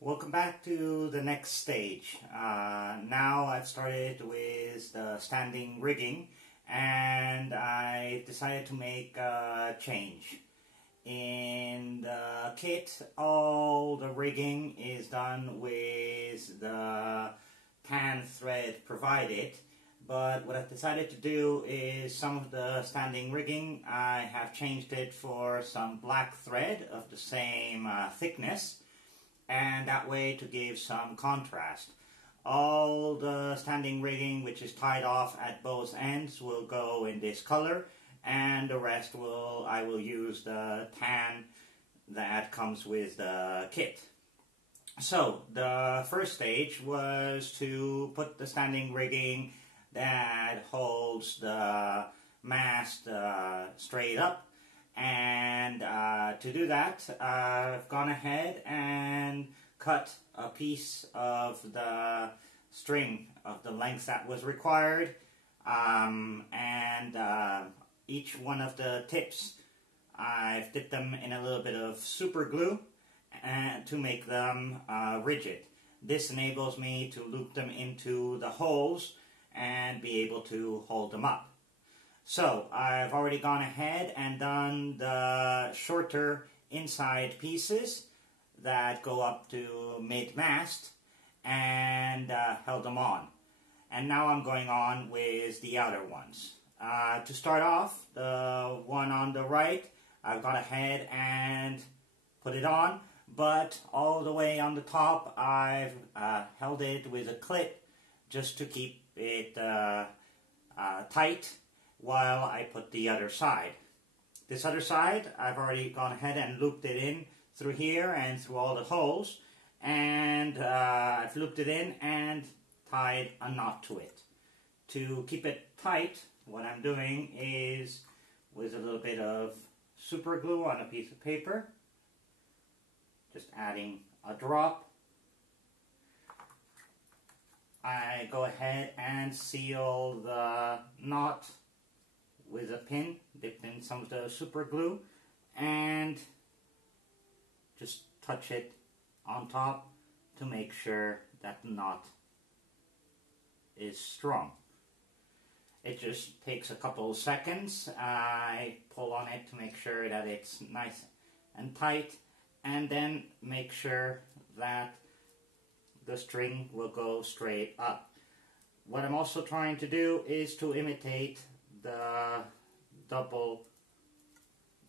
Welcome back to the next stage. Now I've started with the standing rigging and I decided to make a change. In the kit, all the rigging is done with the tan thread provided, but what I've decided to do is some of the standing rigging, I have changed it for some black thread of the same thickness, and that way to give some contrast. All the standing rigging which is tied off at both ends will go in this color, and the rest I will use the tan that comes with the kit. So the first stage was to put the standing rigging that holds the mast straight up. And to do that, I've gone ahead and cut a piece of the string of the length that was required, and each one of the tips, I've dipped them in a little bit of super glue to make them rigid. This enables me to loop them into the holes and be able to hold them up. So I've already gone ahead and done the shorter inside pieces that go up to mid-mast and held them on. And now I'm going on with the outer ones. To start off, the one on the right, I've gone ahead and put it on, but all the way on the top I've held it with a clip just to keep it tight while I put the other side. This other side, I've already gone ahead and looped it in through here and through all the holes, and I've looped it in and tied a knot to it. To keep it tight, what I'm doing is, with a little bit of super glue on a piece of paper, just adding a drop, I go ahead and seal the knot with a pin dipped in some of the super glue, and just touch it on top to make sure that the knot is strong. It just takes a couple of seconds. I pull on it to make sure that it's nice and tight, and then make sure that the string will go straight up. What I'm also trying to do is to imitate the double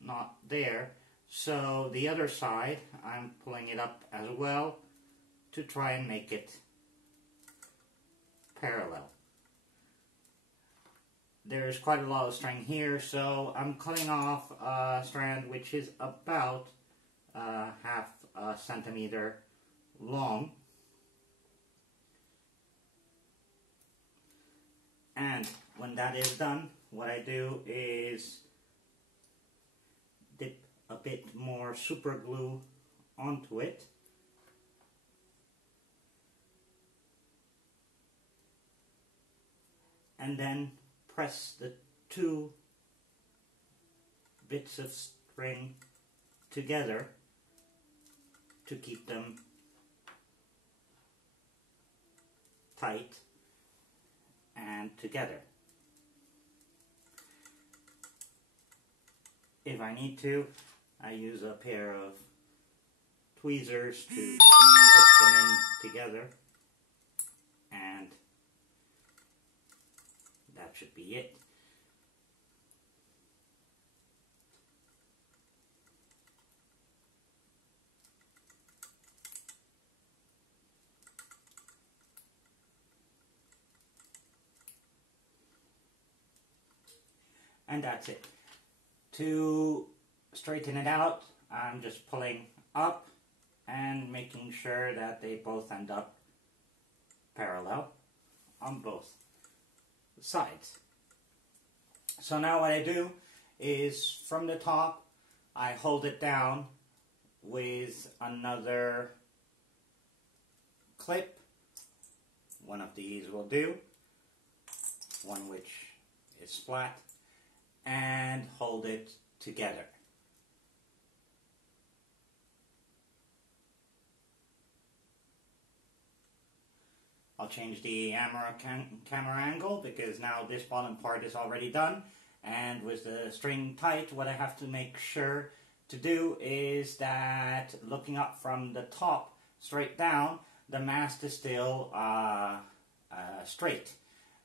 knot there, so the other side I'm pulling it up as well to try and make it parallel. There's quite a lot of string here, so I'm cutting off a strand which is about half a centimeter long. And when that is done, what I do is dip a bit more super glue onto it, and then press the two bits of string together to keep them tight and together. If I need to, I use a pair of tweezers to push them in together, and that should be it. And that's it. To straighten it out, I'm just pulling up and making sure that they both end up parallel on both sides. So now what I do is, from the top, I hold it down with another clip. One of these will do, one which is flat, and hold it together. I'll change the camera angle because now this bottom part is already done. And with the string tight, what I have to make sure to do is that looking up from the top straight down, the mast is still straight.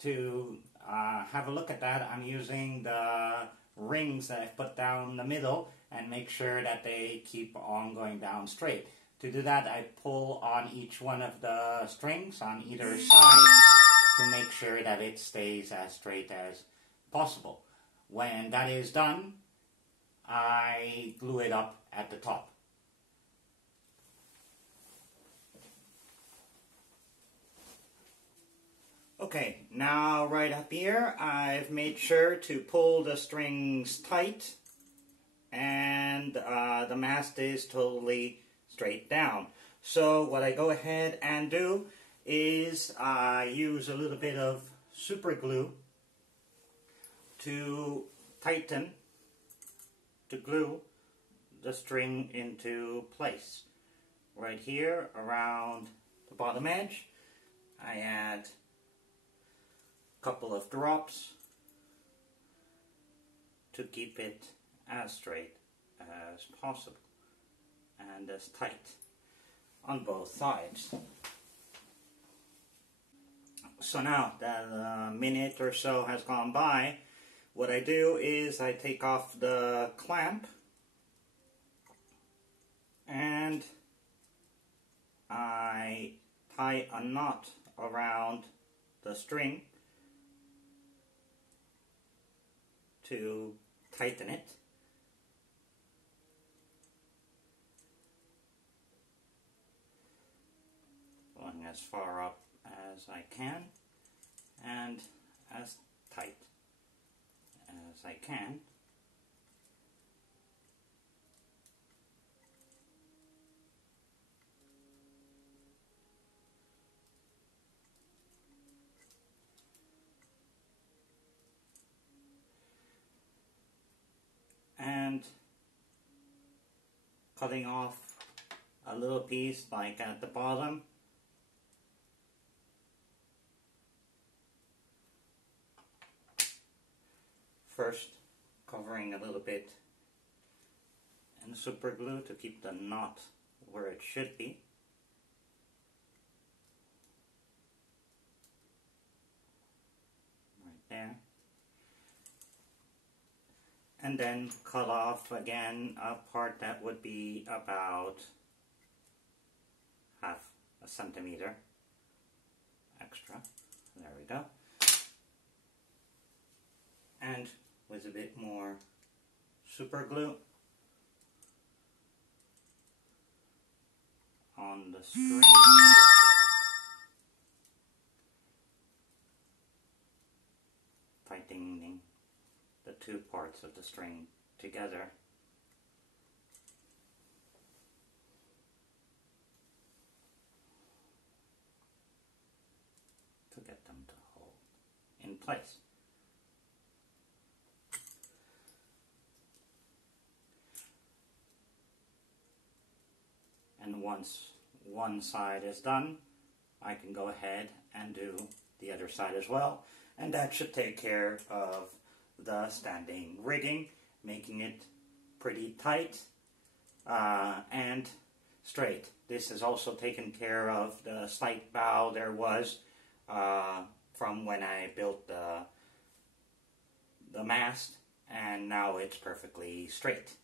To have a look at that, I'm using the rings that I've put down the middle and make sure that they keep on going down straight. To do that, I pull on each one of the strings on either side to make sure that it stays as straight as possible. When that is done, I glue it up at the top. Okay, now right up here, I've made sure to pull the strings tight, and the mast is totally straight down. So what I go ahead and do is I use a little bit of super glue to tighten, to glue the string into place. Right here around the bottom edge, I add a couple of drops to keep it as straight as possible and as tight on both sides. So now that a minute or so has gone by, what I do is I take off the clamp and I tie a knot around the string to tighten it. Going as far up as I can and as tight as I can. And cutting off a little piece like at the bottom. First covering a little bit in super glue to keep the knot where it should be. Right there. And then cut off again a part that would be about half a centimeter extra. There we go. And with a bit more super glue on the string, tightening the two parts of the string together. To get them to hold in place. And once one side is done, I can go ahead and do the other side as well. And that should take care of the standing rigging, making it pretty tight and straight. This has also taken care of the slight bow there was from when I built the mast, and now it's perfectly straight.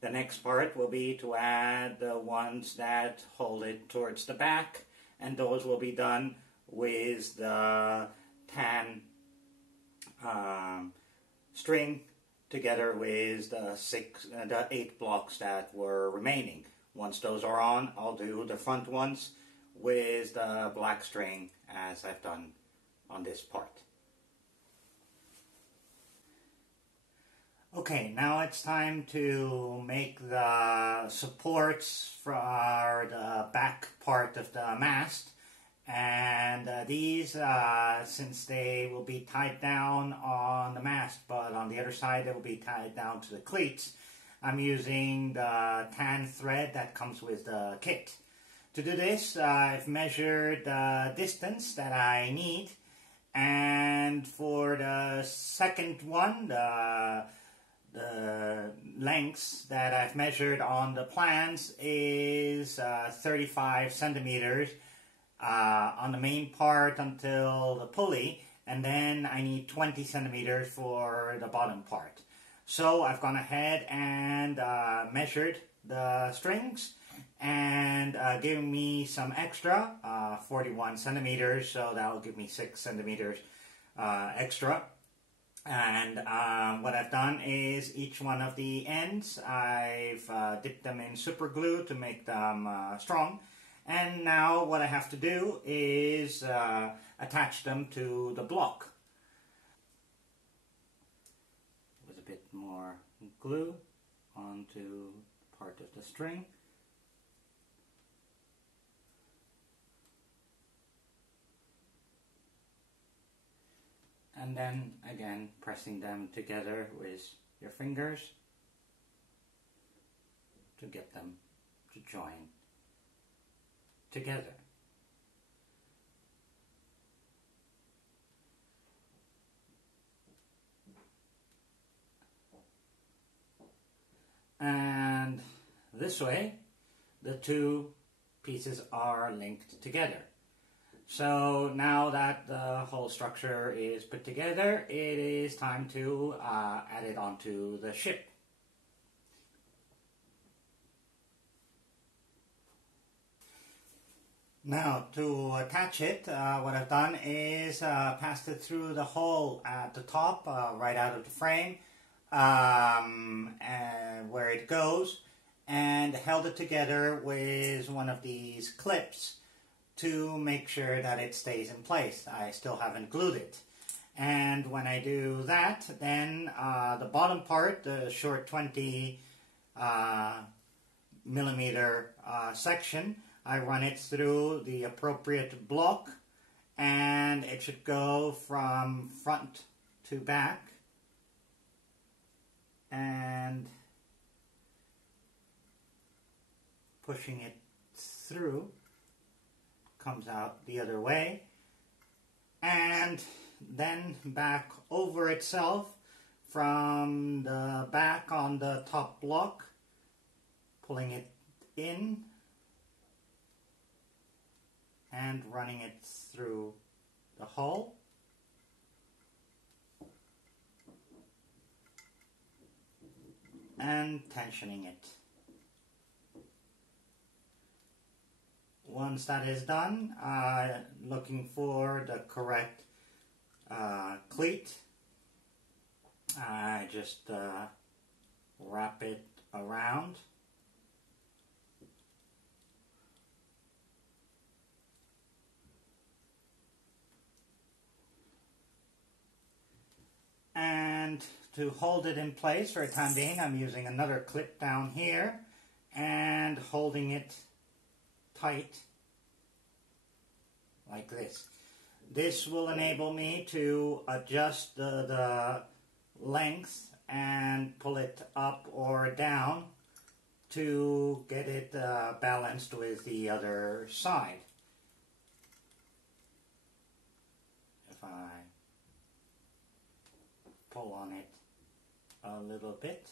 The next part will be to add the ones that hold it towards the back, and those will be done with the tan string together with the 8 blocks that were remaining. Once those are on, I'll do the front ones with the black string as I've done on this part. Okay, now it's time to make the supports for the back part of the mast. And these, since they will be tied down on the mast, but on the other side they will be tied down to the cleats, I'm using the tan thread that comes with the kit. To do this, I've measured the distance that I need, and for the second one, the lengths that I've measured on the plans is 35 centimeters on the main part until the pulley, and then I need 20 centimeters for the bottom part. So I've gone ahead and measured the strings, and giving me some extra, 41 centimeters, so that'll give me 6 centimeters extra. And what I've done is each one of the ends, I've dipped them in super glue to make them strong. And now what I have to do is attach them to the block. With a bit more glue onto part of the string. And then again pressing them together with your fingers to get them to join together. And this way the two pieces are linked together. So now that the whole structure is put together, it is time to add it onto the ship. Now to attach it, what I've done is passed it through the hole at the top, right out of the frame, and where it goes, and held it together with one of these clips to make sure that it stays in place. I still haven't glued it. And when I do that, then the bottom part, the short 20 millimeter section, I run it through the appropriate block, and it should go from front to back, and pushing it through comes out the other way, and then back over itself from the back on the top block, pulling it in and running it through the hole. And tensioning it. Once that is done, looking for the correct cleat, I just wrap it around. And to hold it in place for the time being, I'm using another clip down here and holding it tight like this. This will enable me to adjust the length and pull it up or down to get it balanced with the other side. If I pull on it a little bit,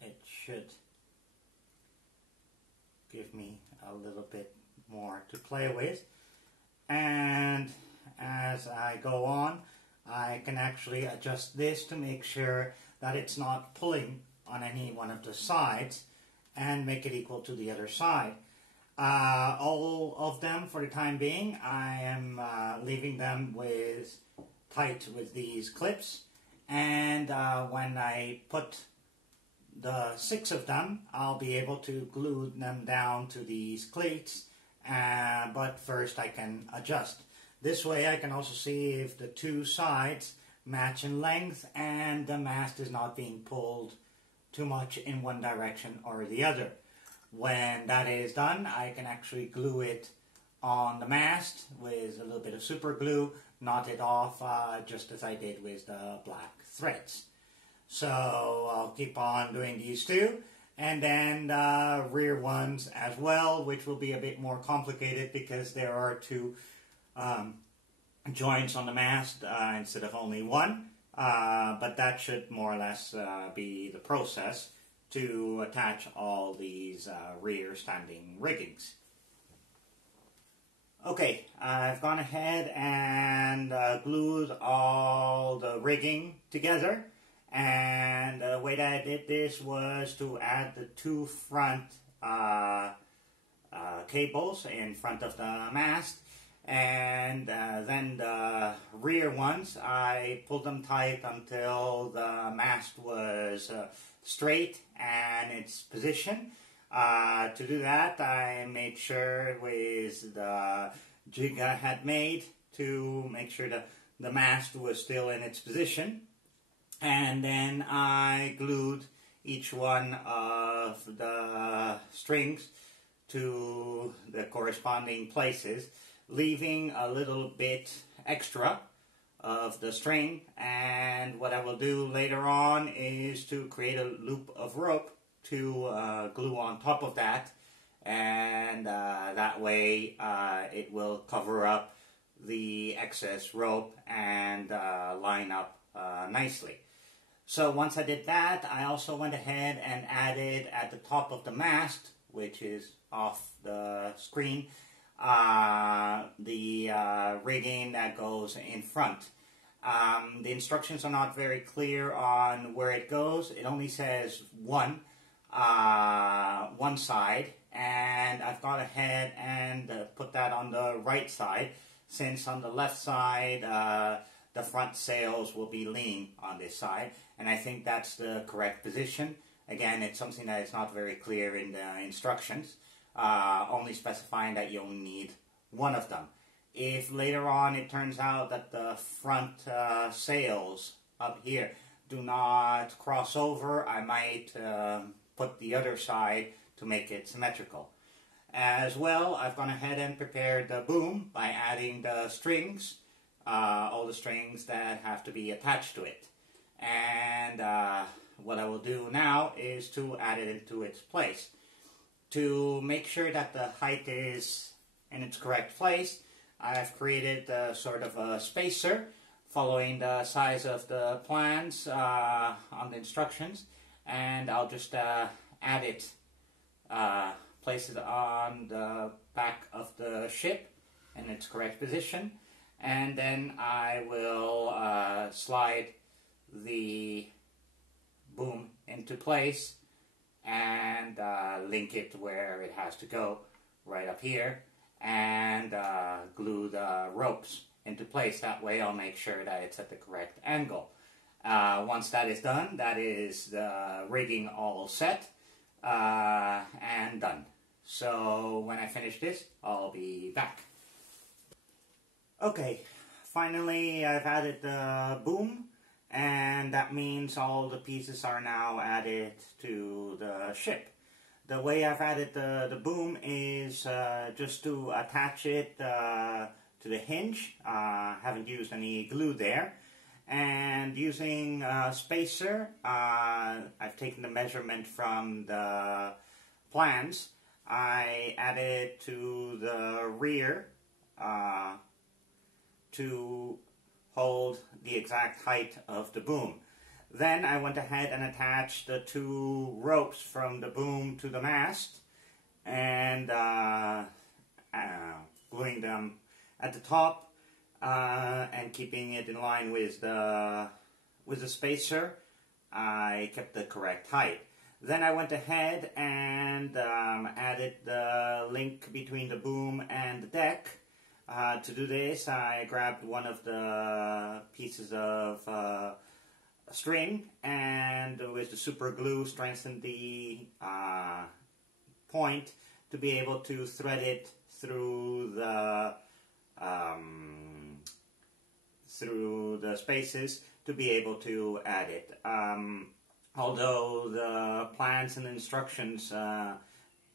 it should give me a little bit more to play with. And as I go on, I can actually adjust this to make sure that it's not pulling on any one of the sides and make it equal to the other side. All of them, for the time being, I am leaving them tight with these clips, and when I put the 6 of them, I'll be able to glue them down to these cleats, but first I can adjust. This way I can also see if the two sides match in length and the mast is not being pulled too much in one direction or the other. When that is done, I can actually glue it on the mast with a little bit of super glue, knot it off just as I did with the black threads. So I'll keep on doing these two, and then the rear ones as well, which will be a bit more complicated because there are two joints on the mast instead of only one. But that should more or less be the process to attach all these rear standing riggings. Okay, I've gone ahead and glued all the rigging together, and the way that I did this was to add the two front cables in front of the mast, and then the rear ones I pulled them tight until the mast was straight and its position. To do that, I made sure with the jig I had made to make sure that the mast was still in its position, and then I glued each one of the strings to the corresponding places, leaving a little bit extra of the string. And what I will do later on is to create a loop of rope to glue on top of that, and that way it will cover up the excess rope and line up nicely. So once I did that, I also went ahead and added at the top of the mast, which is off the screen, the rigging that goes in front. The instructions are not very clear on where it goes. It only says one side, and I've gone ahead and put that on the right side, since on the left side the front sails will be leaning on this side, and I think that's the correct position. Again, it's something that is not very clear in the instructions, only specifying that you only need one of them. If later on it turns out that the front sails up here do not cross over, I might put the other side to make it symmetrical. As well, I've gone ahead and prepared the boom by adding the strings, all the strings that have to be attached to it. And what I will do now is to add it into its place. To make sure that the height is in its correct place, I've created sort of a spacer following the size of the plans on the instructions, and I'll just add it, place it on the back of the ship in its correct position, and then I will slide the boom into place and link it where it has to go, right up here, and glue the ropes into place. That way I'll make sure that it's at the correct angle. Once that is done, that is the rigging all set and done. So when I finish this, I'll be back. Okay, finally I've added the boom, and that means all the pieces are now added to the ship. The way I've added the boom is just to attach it to the hinge. Haven't used any glue there. And using a spacer, I've taken the measurement from the plans. I added to the rear to hold the exact height of the boom. Then I went ahead and attached the two ropes from the boom to the mast, and gluing them at the top and keeping it in line with the spacer. I kept the correct height. Then I went ahead and added the link between the boom and the deck. To do this, I grabbed one of the pieces of string, and with the super glue strengthened the point to be able to thread it through the spaces to be able to add it. Although the plans and instructions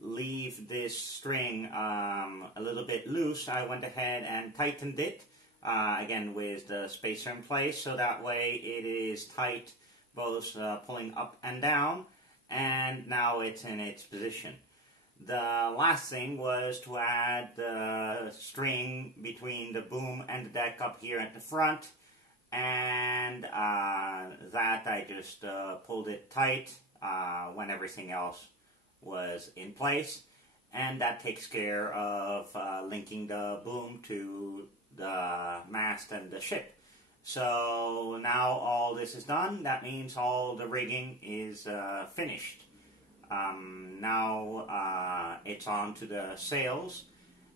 leave this string a little bit loose, I went ahead and tightened it, again with the spacer in place, so that way it is tight both pulling up and down, and now it's in its position. The last thing was to add the string between the boom and the deck up here at the front, and that I just pulled it tight when everything else was in place, and that takes care of linking the boom to the mast and the ship. So now all this is done. That means all the rigging is finished. Now it's on to the sails,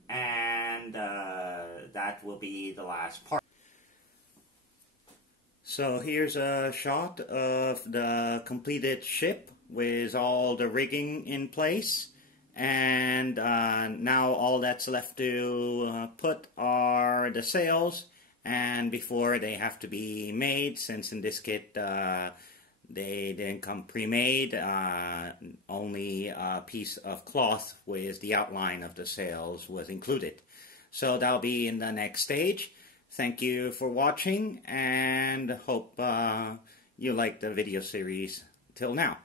and that will be the last part. So here's a shot of the completed ship with all the rigging in place, and now all that's left to put are the sails, and before they have to be made, since in this kit they didn't come pre-made, only a piece of cloth with the outline of the sails was included. So that'll be in the next stage. Thank you for watching, and hope you like the video series till now.